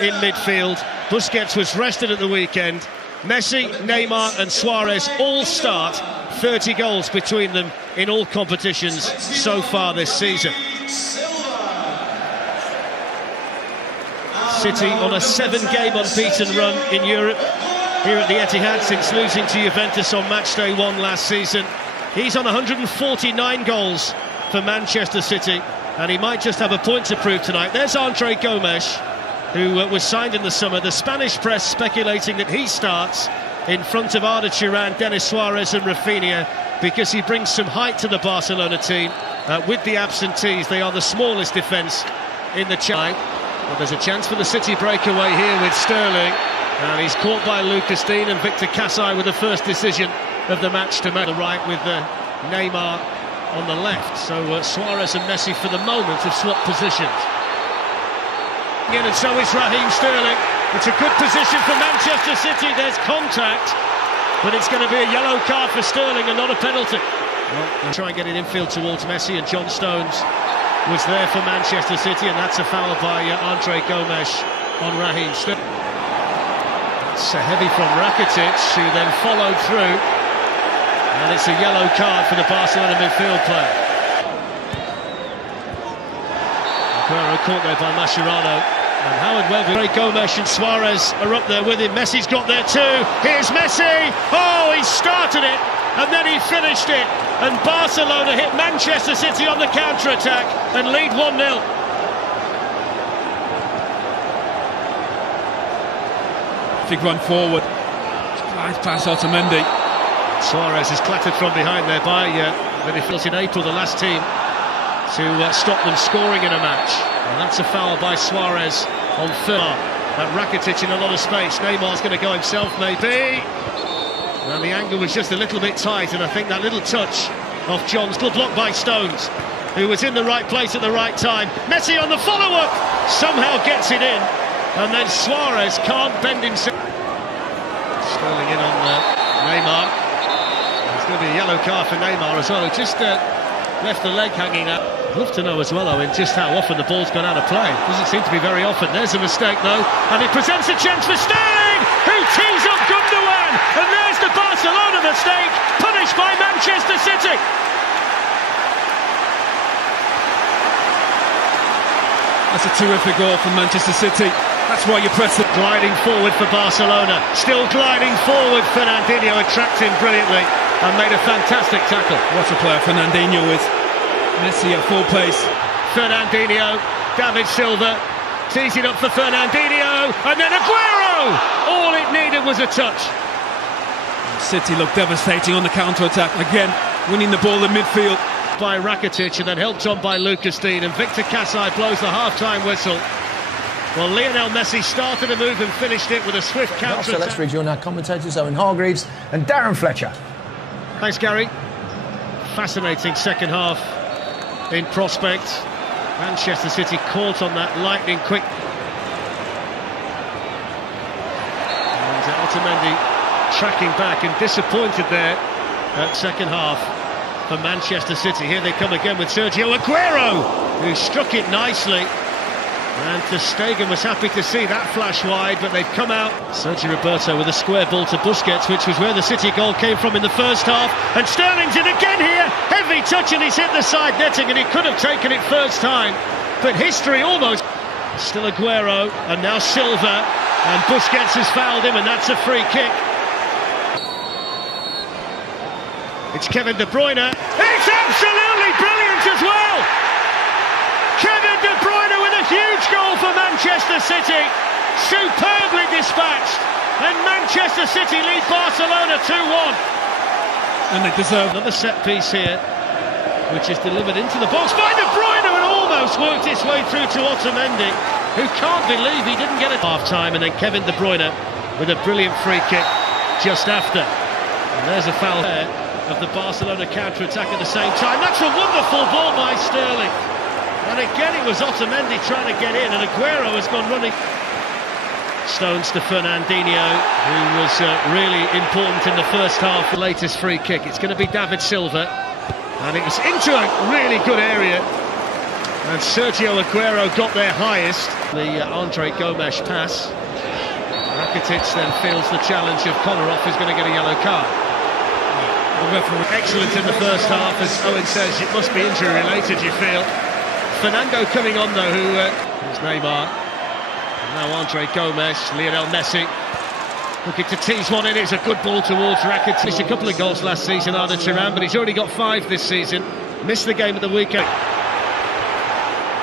in midfield. Busquets was rested at the weekend. Messi, Neymar and Suarez all start. 30 goals between them in all competitions so far this season. City on a 7-game unbeaten run in Europe here at the Etihad since losing to Juventus on match day 1 last season. He's on 149 goals for Manchester City, and he might just have a point to prove tonight. There's André Gomes, who was signed in the summer. The Spanish press speculating that he starts in front of Arda Turan, Denis Suarez and Rafinha, because he brings some height to the Barcelona team. With the absentees, they are the smallest defence in the chain. Well, there's a chance for the City breakaway here with Sterling, and he's caught by Lucas Digne, and Victor Kassai with the first decision of the match to make the right with Neymar on the left. So Suarez and Messi for the moment have swapped positions. And so is Raheem Sterling. It's a good position for Manchester City. There's contact, but it's going to be a yellow card for Sterling and not a penalty. Well, they'll try and get it infield towards Messi, and John Stones was there for Manchester City, and that's a foul by André Gomes on Raheem Sterling. It's a heavy from Rakitic, who then followed through, and it's a yellow card for the Barcelona midfield player. Aguero caught there by Mascherano. And Howard Webber, Gomes and Suarez are up there with him. Messi's got there too. Here's Messi. Oh, he started it and then he finished it. And Barcelona hit Manchester City on the counter-attack and lead 1-0. Big run forward. Nice pass out to Mendy. Suarez is clattered from behind there by the midfield in April, the last team to stop them scoring in a match. And that's a foul by Suarez on third. Rakitic in a lot of space. Neymar's going to go himself, maybe. And the angle was just a little bit tight, and I think that little touch of John's good block by Stones, who was in the right place at the right time. Messi on the follow-up, somehow gets it in, and then Suarez can't bend himself. Sterling in on Neymar. There's going to be a yellow card for Neymar as well, who just left the leg hanging out. I'd love to know as well, Owen, just how often the ball's gone out of play. Doesn't seem to be very often. There's a mistake though, and it presents a chance for Sterling, who tees up Gundogan, and there's the Barcelona mistake, punished by Manchester City. That's a terrific goal from Manchester City. That's why you press it. Gliding forward for Barcelona, still gliding forward. Fernandinho attracts him brilliantly and made a fantastic tackle. What a player Fernandinho is. Messi at full pace. Fernandinho, David Silva, tees it up for Fernandinho, and then Aguero! All it needed was a touch. City looked devastating on the counter-attack. Again, winning the ball in midfield. By Rakitic, and then helped on by Lucas Digne, and Victor Kassai blows the half-time whistle. Well, Lionel Messi started a move and finished it with a swift counter-attack. So let's rejoin our commentators, Owen Hargreaves and Darren Fletcher. Thanks, Gary. Fascinating second half in prospect. Manchester City caught on that lightning quick. And Otamendi tracking back and disappointed there at second half for Manchester City. Here they come again with Sergio Aguero, who struck it nicely. And Ter Stegen was happy to see that flash wide, but they've come out. Sergio Roberto with a square ball to Busquets, which was where the City goal came from in the first half. And Sterling's in again here. Heavy touch, and he's hit the side netting, and he could have taken it first time. But history almost. Still Aguero, and now Silva. And Busquets has fouled him, and that's a free kick. It's Kevin De Bruyne. It's absolutely brilliant as well. Kevin De Bruyne with a huge goal for Manchester City. Superbly dispatched. And Manchester City lead Barcelona 2-1. And they deserve another set piece here, which is delivered into the box by De Bruyne, and almost worked its way through to Otamendi, who can't believe he didn't get it half-time. And then Kevin De Bruyne with a brilliant free kick just after. And there's a foul there of the Barcelona counter-attack at the same time. That's a wonderful ball by Sterling. And again it was Otamendi trying to get in, and Aguero has gone running. Stones to Fernandinho, who was really important in the first half. The latest free kick, it's going to be David Silva, and it was into a really good area. And Sergio Aguero got their highest. The Andre Gomes pass. Rakitic then feels the challenge of Kolarov, is going to get a yellow card. Excellent in the first half, as Owen says, it must be injury related, you feel. Fernando coming on though, who's Neymar. And now Andre Gomes, Lionel Messi. Looking to tease one in, it's a good ball towards Rakitic. Missed a couple of goals last season, Arda Turan, but he's already got 5 this season. Missed the game at the weekend.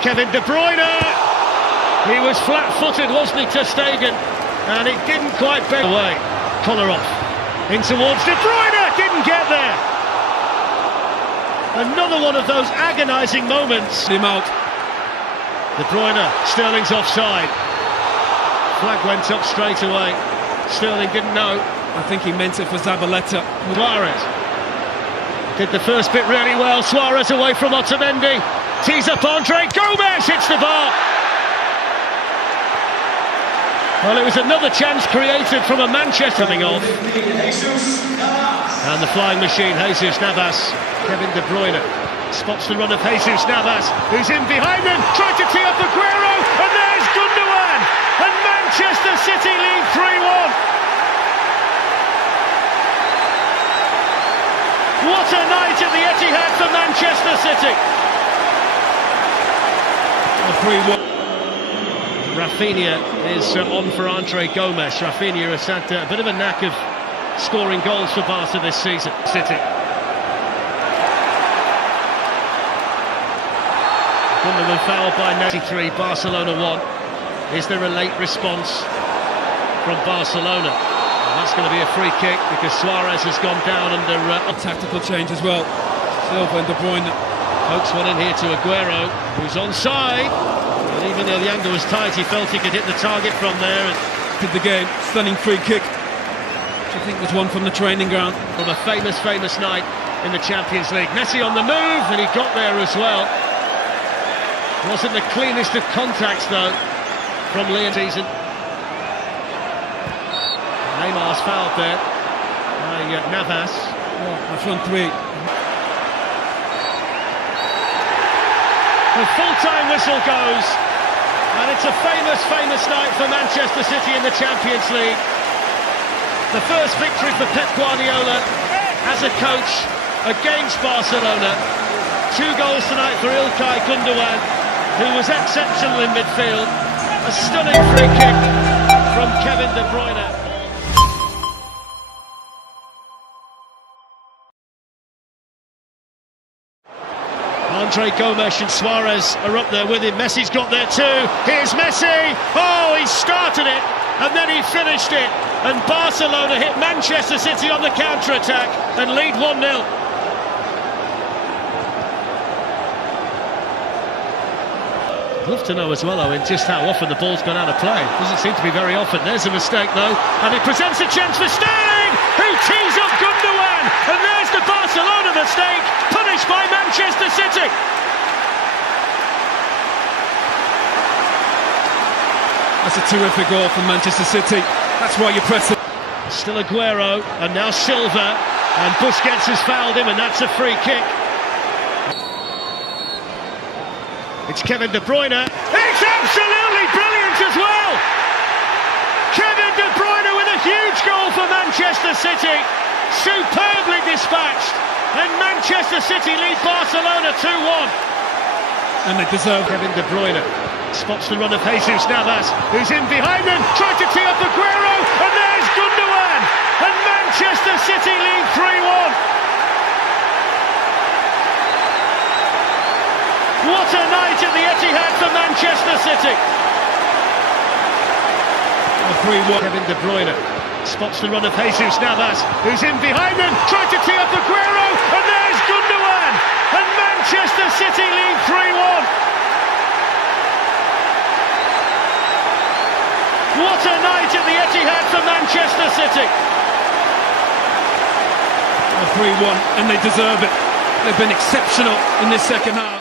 Kevin De Bruyne! He was flat-footed, wasn't he, ter Stegen? And it didn't quite bend away. Kolarov in towards De Bruyne, didn't get there. Another one of those agonising moments. Him out. De Bruyne, Sterling's offside. Flag went up straight away. Sterling didn't know. I think he meant it for Zabaleta. Suarez did the first bit really well. Suarez away from Otamendi. Tees up Andre Gomes, hits the bar. Well, it was another chance created from a Manchester coming off. And the flying machine, Jesus Navas. Kevin De Bruyne spots the run of Jesus Navas, who's in behind him, tried to tee up Aguero, and there's Gundogan! And Manchester City lead 3-1. What a night at the Etihad for Manchester City. 3-1. Rafinha is on for Andre Gomes. Rafinha has had a bit of a knack of scoring goals for Barca this season. City. Gundogan fouled by 93, Barcelona 1. Is there a late response from Barcelona? Well, that's going to be a free kick because Suarez has gone down under Tactical change as well. Silva and De Bruyne. pokes one in here to Aguero, who's onside. And even though the angle was tight, he felt he could hit the target from there. And did the game. Stunning free kick, which I think was one from the training ground. From a famous night in the Champions League. Messi on the move, and he got there as well. Wasn't the cleanest of contacts, though, from Leon season. Neymar's fouled there by Navas. The front three. The full-time whistle goes, and it's a famous night for Manchester City in the Champions League. The first victory for Pep Guardiola as a coach against Barcelona. 2 goals tonight for Ilkay Gundogan, who was exceptional in midfield. A stunning free kick from Kevin De Bruyne. Andre Gomes and Suarez are up there with him. Messi's got there too. Here's Messi. Oh, he started it and then he finished it. And Barcelona hit Manchester City on the counter-attack and lead 1-0. I'd love to know as well, Owen, just how often the ball's gone out of play. Doesn't seem to be very often. There's a mistake though, and it presents a chance for Sterling, who tees up Gundogan, and there's the Barcelona mistake, punished by Manchester City. That's a terrific goal from Manchester City. That's why you press it. Still Aguero, and now Silva, and Busquets has fouled him, and that's a free kick. It's Kevin De Bruyne. It's absolutely brilliant as well! Kevin De Bruyne with a huge goal for Manchester City. Superbly dispatched. And Manchester City lead Barcelona 2-1. And they deserve. Kevin De Bruyne spots the run of Jesus Navas, who's in behind them, tried to tee up Aguero, and there's Gundogan. And Manchester City lead 3-1. What a night at the Etihad for Manchester City. 3-1. Kevin De Bruyne spots the run of Jesus Navas, who's in behind them, tried to tee up Aguero, and there's Gundogan. And Manchester City lead 3-1. What a night at the Etihad for Manchester City. 3-1, and they deserve it. They've been exceptional in this second half.